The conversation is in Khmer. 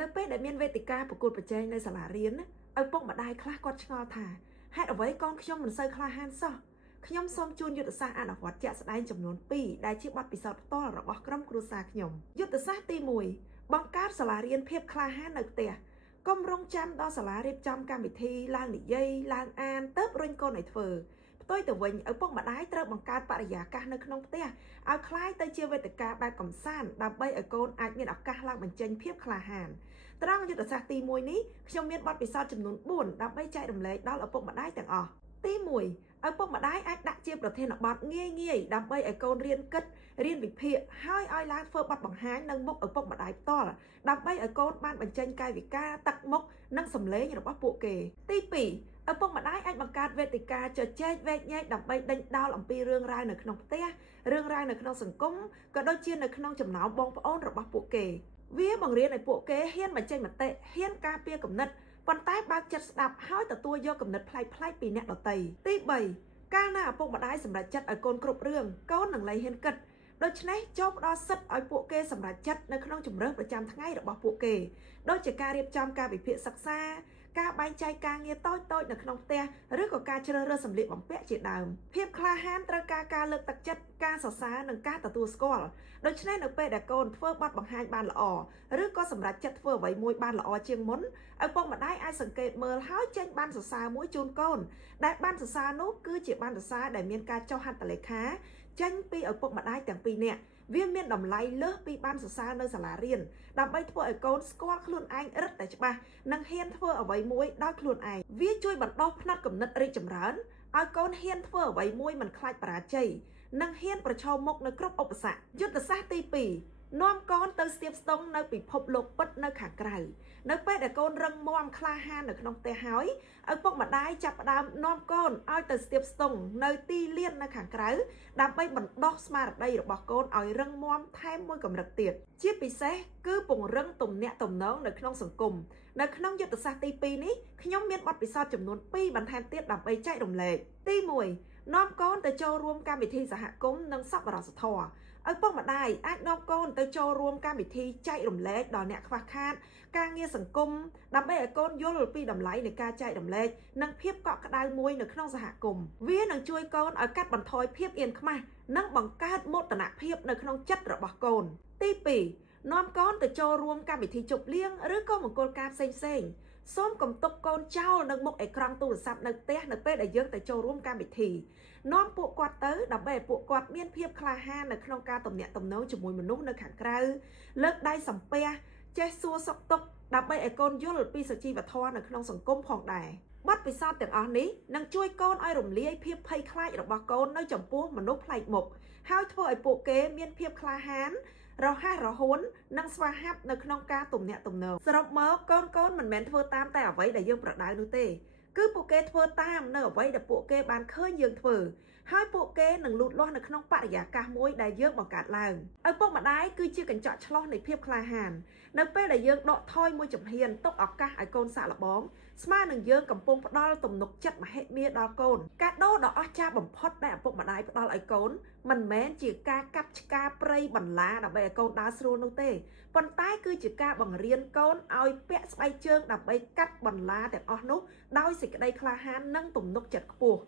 នៅពេលដែលមានវេទិកាប្រកួតប្រជែងនៅសាលារៀនឪពុកម្ដាយខ្លះគាត់ឆ្ងល់ថាហេតុអ្វីកូនខ្ញុំមិនសូវក្លាហានសោះខ្ញុំសូមជូនយុទ្ធសាស្ត្រអនុវត្តជាក់ស្ដែងចំនួន2ដែលជាបទពិសោធន៍ផ្ទាល់របស់ក្រុមគ្រួសារខ្ញុំយុទ្ធសាស្ត្រទី1បង្កើតសាលារៀនភាពក្លាហាននៅផ្ទះកុំរងចាំដល់សាលារៀបចំកម្មវិធីឡើងនិយាយឡើងអានទៅរុញកូនឲ្យធ្វើផ្ទុយទៅវិញឪពុកម្ដាយត្រូវបង្កើតបរិយាកាសនៅក្នុងផ្ទះឲ្យคล้ายទៅជាវេទិកាបែបកំសាន្តដើម្បីឲ្យកូនអាចមានឱកាសឡើងបញ្ចេញភាពក្លាហានត្រង់យុទ្ធសាស្ត្រទី1នេះខ្ញុំមានបទពិសោធន៍ចំនួន4ដើម្បីចែករំលែកដល់ឪពុកម្ដាយទាំងអស់ទី1ឪពុកម្ដាយអាចដាក់ជាប្រធានបទងាយដើម្បីឲ្យកូនរៀនគិតរៀនវិភាគហើយឲ្យឡើងធ្វើបទបង្ហាញនៅមុខឪពុកម្ដាយផ្ទាល់ដើម្បីឲ្យកូនបានបញ្ចេញកាយវិការទឹកមុខនិងសម្លេងរបស់ពួកគេទី2ឪពុកម្ដាយអាចបង្កើតវេទិកាជជែកវែកញែកដើម្បីដេញដោលអំពីរឿងរ៉ាវនៅក្នុងផ្ទះរឿងរ៉ាវនៅក្នុងសង្គមក៏ដូចជានៅក្នុងចំណោមបងប្អូនរបស់ពួកគេវាបង្រៀនឲ្យពួកគេហ៊ានបញ្ចេញមតិហ៊ានការពារគំនិតប៉ុន្តែបើកចិត្តស្ដាប់ហើយទទួលយកគំនិតប្លែកៗពីអ្នកដទៃទី3កាលណាឪពុកម្ដាយសម្រេចចិត្តឲ្យកូនគ្រប់រឿងកូននឹងលែងហ៊ានគិតដូច្នេះចូលផ្ដល់សិទ្ធិឲ្យពួកគេសម្រេចចិត្តនៅក្នុងជំរើសប្រចាំថ្ងៃរបស់ពួកគេដូចជាការរៀបចំការវិភាគសិក្សាការបែងចែកការងារតូចៗនៅក្នុងផ្ទះឬក៏ការជ្រើសរើសសម្លៀកបំពាក់ជាដើមភាពក្លាហានត្រូវការលើកទឹកចិត្តការសរសើរនិងការទទួលស្គាល់ដូច្នេះនៅពេលដែលកូនធ្វើបទបង្ហាញបានល្អឬក៏សម្រេចចិត្តធ្វើអ្វីមួយបានល្អជាងមុនឪពុកម្ដាយអាចសង្កេតមើលហើយចេញបានសរសើរមួយជូនកូនដែលបានសរសើរនោះគឺជាបានសរសើរដែលមានការចុះហត្ថលេខាចេញពីឪពុកម្ដាយទាំងពីរនាក់វាមានតម្លៃលើសពីបានសរសើរនៅសាលារៀនដើម្បីធ្វើឲ្យកូនស្គាល់ខ្លួនឯងរឹតតែច្បាស់និងហ៊ានធ្វើអ្វីមួយដោយខ្លួនឯងវាជួយបណ្ដុះផ្នត់គំនិតរីកចម្រើនឲ្យកូនហ៊ានធ្វើអ្វីមួយមិនខ្លាចបរាជ័យនិងហ៊ានប្រឈមមុខនៅគ្រប់ឧបសគ្គយុទ្ធសាស្ត្រទី2នាំកូនទៅស្ទាបស្ទង់នៅពិភពលោកពិតនៅខាងក្រៅនៅពេលដែលកូនរឹងមាំក្លាហាននៅក្នុងផ្ទះហើយឪពុកម្ដាយចាប់ផ្ដើមនាំកូនឲ្យទៅស្ទាបស្ទង់នៅទីលាននៅខាងក្រៅដើម្បីបណ្ដុះស្មារតីរបស់កូនឲ្យរឹងមាំថែមមួយកម្រិតទៀតជាពិសេសគឺពង្រឹងទំនាក់ទំនងនៅក្នុងសង្គមនៅក្នុងយុទ្ធសាស្ត្រទី2នេះខ្ញុំមានបទពិសោធន៍ចំនួន2បន្ថែមទៀតដើម្បីចែករំលែកទី1នាំកូនទៅចូលរួមកម្មវិធីសហគមន៍និងសប្បុរសធម៌ឪពុកម្ដាយអាចនាំកូនទៅចូលរួមកម្មវិធីចែករំលែកដល់អ្នកខ្វះខាតការងារសង្គមដើម្បីឲ្យកូនយល់ពីតម្លៃនៃការចែករំលែកនិងភាពកក់ក្ដៅមួយនៅក្នុងសហគមន៍វានឹងជួយកូនឲ្យកាត់បន្ថយភាពអៀនខ្មាសនិងបង្កើតមោទនភាពនៅក្នុងចិត្តរបស់កូនទី2នាំកូនទៅចូលរួមកម្មវិធីជប់លៀងឬក៏មង្គលការផ្សេងៗសូមកុំទុកកូនចោលនៅមុខអេក្រង់ទូរស័ព្ទនៅផ្ទះនៅពេលដែលយើងទៅចូលរួមកម្មវិធីនាំពួកគាត់ទៅដើម្បីឲ្យពួកគាត់មានភាពក្លាហាននៅក្នុងការទំនាក់ទំនងជាមួយមនុស្សនៅខាងក្រៅលើកដៃសំពះចេះសួរសុខទុក្ខដើម្បីឲ្យកូនយល់ពីសុជីវធម៌នៅក្នុងសង្គមផងដែរបទពិសោធន៍ទាំងអស់នេះនឹងជួយកូនឲ្យរំលាយភាពភ័យខ្លាចរបស់កូននៅចំពោះមនុស្សប្លែកមុខហើយធ្វើឲ្យពួកគេមានភាពក្លាហានរហ័សរហួននិងស្វាហាប់នៅក្នុងការទំនាក់ទំនងសរុបមកកូនមិនមែនធ្វើតាមតែអ្វីដែលយើងប្រដៅនោះទេគឺពួកគេធ្វើតាមនៅអ្វីដែលពួកគេបានឃើញយើងធ្វើហើយពួកគេនឹងលូតលាស់នៅក្នុងបរិយាកាសមួយដែលយើងបង្កើតឡើងឪពុកម្ដាយគឺជាកញ្ចក់ឆ្លុះនៃភាពក្លាហាននៅពេលដែលយើងដកថយមួយជំហានទុកឱកាសឲ្យកូនសាកល្បងស្មើនឹងយើងកំពុងផ្ដល់ទំនុកចិត្តមហិមាដល់កូនកាដូដ៏អស្ចារ្យបំផុតដែលឪពុកម្ដាយផ្ដល់ឲ្យកូនមិនមែនជាការកាប់ឆ្ការព្រៃបន្លាដើម្បីឲ្យកូនដើរស្រួលនោះទេប៉ុន្តែគឺជាការបង្រៀនកូនឲ្យពាក់ស្បែកជើងដើម្បីកាត់បន្លាទាំងអស់នោះដោយសេចក្តីក្លាហាននិងទំនុកចិត្តខ្ពស់